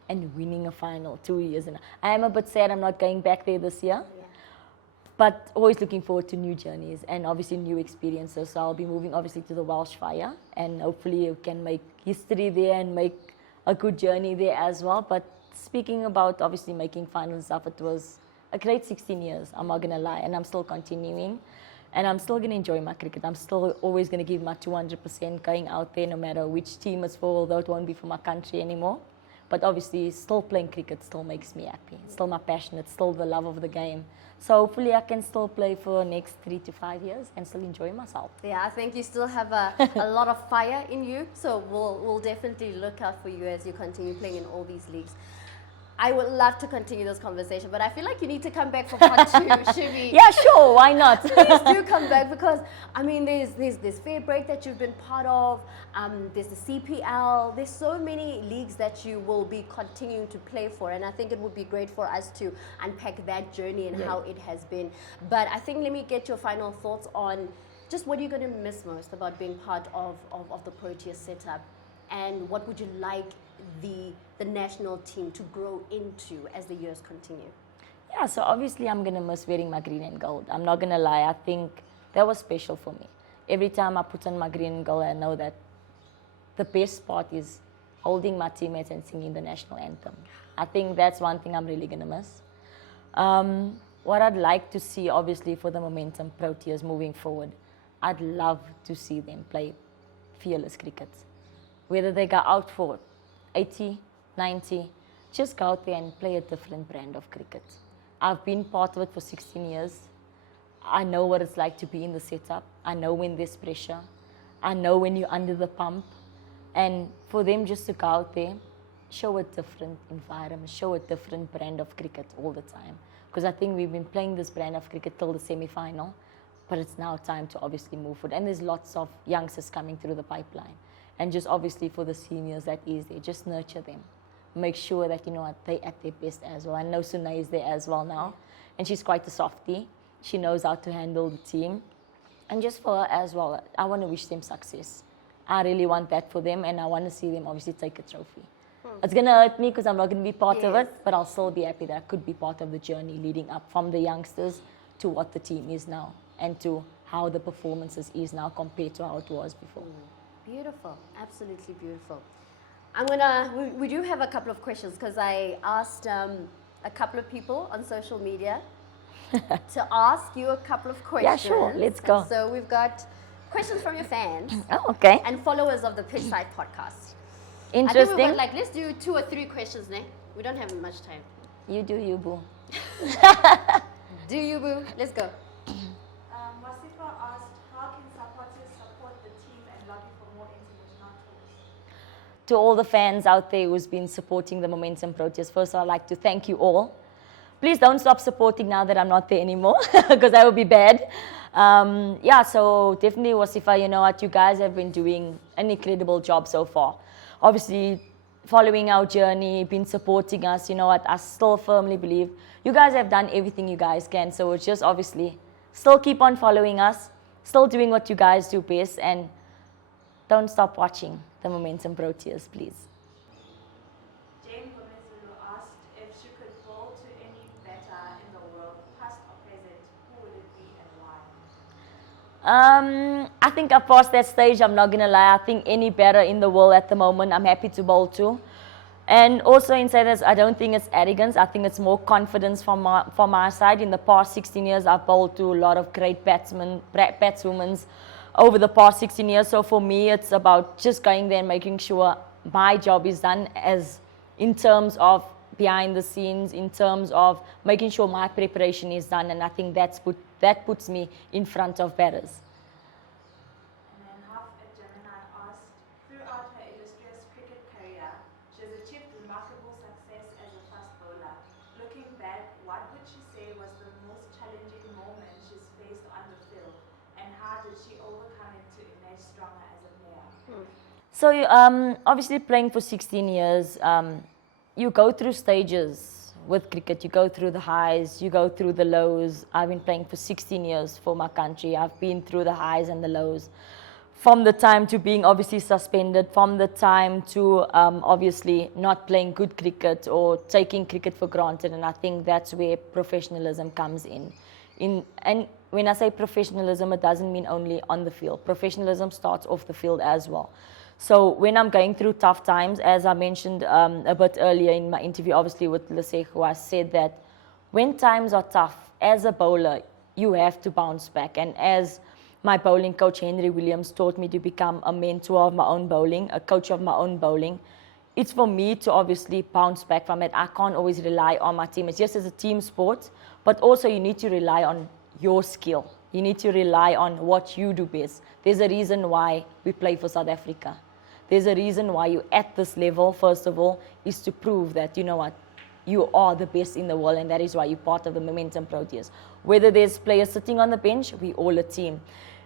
and winning a final 2 years in a row. I am a bit sad I'm not going back there this year, but always looking forward to new journeys and obviously new experiences. So I'll be moving obviously to the Welsh Fire, and hopefully we can make history there and make a good journey there as well. But speaking about obviously making finals and stuff, it was a great 16 years, I'm not going to lie, and I'm still continuing, and I'm still going to enjoy my cricket. I'm still always going to give my 200% going out there, no matter which team it's for, although it won't be for my country anymore. But obviously, still playing cricket still makes me happy. It's still my passion, it's still the love of the game. So hopefully I can still play for the next 3 to 5 years and still enjoy myself. Yeah, I think you still have a lot of fire in you, so we'll definitely look out for you as you continue playing in all these leagues. I would love to continue this conversation, but I feel like you need to come back for part 2, Shivi. Yeah, sure, why not? Please do come back, because I mean, there's this Heartbreak that you've been part of. There's the CPL. There's so many leagues that you will be continuing to play for, and I think it would be great for us to unpack that journey and how it has been. But I think let me get your final thoughts on just what you're going to miss most about being part of the Proteas setup, and what would you like the national team to grow into as the years continue? Yeah, so obviously I'm going to miss wearing my green and gold. I'm not going to lie. I think that was special for me. Every time I put on my green and gold, I know that the best part is holding my teammates and singing the national anthem. I think that's one thing I'm really going to miss. What I'd like to see, obviously, for the Momentum Proteas moving forward, I'd love to see them play fearless cricket. Whether they go out for 80, 90, just go out there and play a different brand of cricket. I've been part of it for 16 years. I know what it's like to be in the setup. I know when there's pressure. I know when you're under the pump. And for them just to go out there, show a different environment, show a different brand of cricket all the time. Because I think we've been playing this brand of cricket till the semi-final, but it's now time to obviously move forward. And there's lots of youngsters coming through the pipeline. And just obviously for the seniors that is there, just nurture them. Make sure that, you know what, they're at their best as well. I know Sunay is there as well now, and she's quite a softie. She knows how to handle the team. And just for her as well, I want to wish them success. I really want that for them, and I want to see them obviously take a trophy. It's going to hurt me because I'm not going to be part of it, but I'll still be happy that I could be part of the journey leading up from the youngsters to what the team is now and to how the performances is now compared to how it was before. Beautiful, absolutely beautiful. We do have a couple of questions because I asked a couple of people on social media to ask you a couple of questions. Yeah, sure, let's go. So we've got questions from your fans. Oh, okay. And followers of the Pitchside podcast. Interesting. I think we've got let's do 2 or 3 questions, ne? We don't have much time. You do you, boo. Do you, boo? Let's go. Wasifa asked, how can supporters support the team and lobby for more international tours? To all the fans out there who's been supporting the Momentum Proteas, first I'd like to thank you all. Please don't stop supporting now that I'm not there anymore, because that would be bad. So definitely Wasifa, you know what, you guys have been doing an incredible job so far. Obviously, following our journey, been supporting us, you know what, I still firmly believe you guys have done everything you guys can. So it's just obviously still keep on following us, still doing what you guys do best, and don't stop watching the Momentum Proteas, please. Jane Gomezulu asked if she could bowl to any batter in the world, past or present, who would it be and why? I think I've passed that stage, I'm not going to lie. I think any batter in the world at the moment, I'm happy to bowl to. And also in saying this, I don't think it's arrogance. I think it's more confidence from my side. In the past 16 years, I've bowled to a lot of great batswomen over the past 16 years. So for me, it's about just going there and making sure my job is done, as in terms of behind the scenes, in terms of making sure my preparation is done. And I think that puts me in front of batters. And then Half at Gemini asked, throughout her illustrious cricket career, she has achieved remarkable success as a fast bowler. Looking back, what would she say was the most challenging moment she's faced on the field, and how did she overcome it to emerge stronger as a player? So obviously playing for 16 years, you go through stages with cricket. You go through the highs, you go through the lows. I've been playing for 16 years for my country. I've been through the highs and the lows. From the time to being obviously suspended, from the time to obviously not playing good cricket or taking cricket for granted. And I think that's where professionalism comes in. And when I say professionalism, it doesn't mean only on the field. Professionalism starts off the field as well. So when I'm going through tough times, as I mentioned a bit earlier in my interview, obviously with Lesego, I said that when times are tough, as a bowler, you have to bounce back. And as my bowling coach, Henry Williams, taught me to become a mentor of my own bowling, a coach of my own bowling, it's for me to obviously bounce back from it. I can't always rely on my team. It's just as a team sport, but also you need to rely on your skill. You need to rely on what you do best. There's a reason why we play for South Africa. There's a reason why you're at this level, first of all, is to prove that, you know what, you are the best in the world, and that is why you're part of the Momentum Proteas. Whether there's players sitting on the bench, we all a team.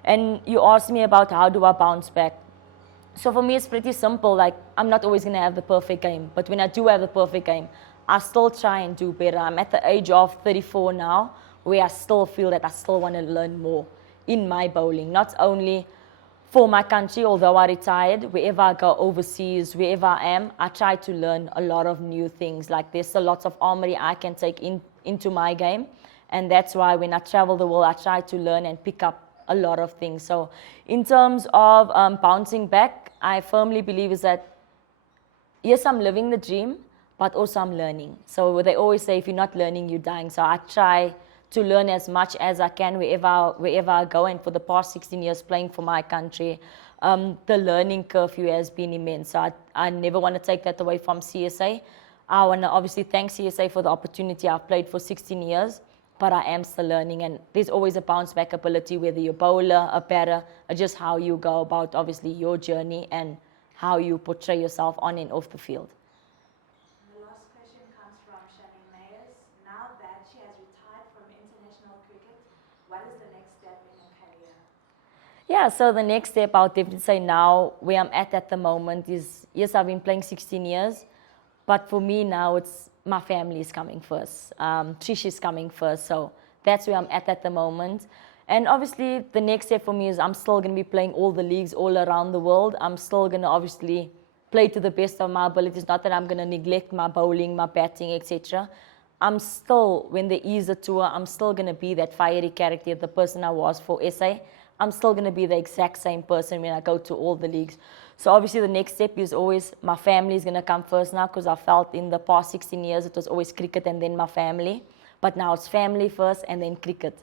And you asked me about how do I bounce back. So for me, it's pretty simple. Like, I'm not always going to have the perfect game, but when I do have the perfect game, I still try and do better. I'm at the age of 34 now, where I still feel that I still want to learn more in my bowling, not only for my country, although I retired, wherever I go overseas, wherever I am, I try to learn a lot of new things. Like there's a lot of armory I can take into my game. And that's why when I travel the world, I try to learn and pick up a lot of things. So in terms of bouncing back, I firmly believe is that, yes, I'm living the dream, but also I'm learning. So they always say, if you're not learning, you're dying. So I try to learn as much as I can wherever I go. And for the past 16 years playing for my country, the learning curve has been immense. So I never want to take that away from CSA. I want to obviously thank CSA for the opportunity. I've played for 16 years, but I am still learning. And there's always a bounce back ability, whether you're a bowler, a batter, or just how you go about obviously your journey and how you portray yourself on and off the field. The last question comes from Shabnim Ismail. Now that she has retired from international cricket, what is the next step in her career? Yeah, so the next step I would definitely say now, where I'm at the moment is, yes, I've been playing 16 years, but for me now it's my family is coming first. Trish is coming first, so that's where I'm at the moment. And obviously the next step for me is I'm still going to be playing all the leagues all around the world. I'm still going to obviously play to the best of my abilities. Not that I'm going to neglect my bowling, my batting, etc. I'm still, when there is a tour, I'm still going to be that fiery character, the person I was for SA. I'm still going to be the exact same person when I go to all the leagues. So obviously the next step is always my family is going to come first now, because I felt in the past 16 years it was always cricket and then my family. But now it's family first and then cricket.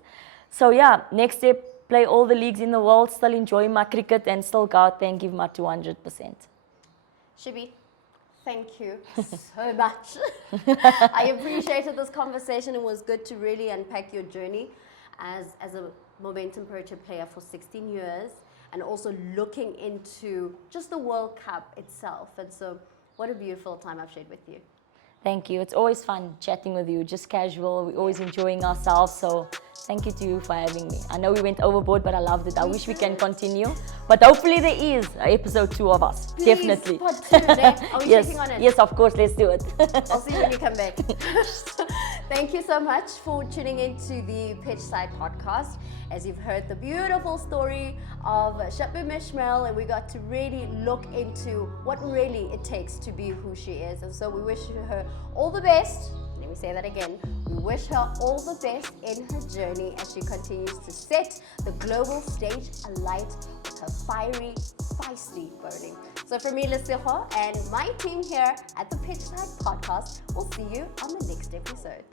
So yeah, next step, play all the leagues in the world, still enjoy my cricket and still go out there and give my 200%. Shibi, thank you so much. I appreciated this conversation. It was good to really unpack your journey as a Momentum Pro Tour player for 16 years and also looking into just the World Cup itself. And so what a beautiful time I've shared with you. Thank you. It's always fun chatting with you, just casual. We're always enjoying ourselves. So thank you to you for having me. I know we went overboard, but I loved it. I wish we can continue. But hopefully there is episode 2 of us. Please, Definitely. Part 2, are we Yes. checking on it? Yes, of course. Let's do it. I'll see you when you come back. Thank you so much for tuning into the Pitchside podcast. As you've heard the beautiful story of Shabnim Ismail, and we got to really look into what really it takes to be who she is. And so we wish her all the best. Let me say that again. We wish her all the best in her journey as she continues to set the global stage alight with her fiery, feisty bowling. So from me, Lesego, and my team here at the Pitchside podcast, we'll see you on the next episode.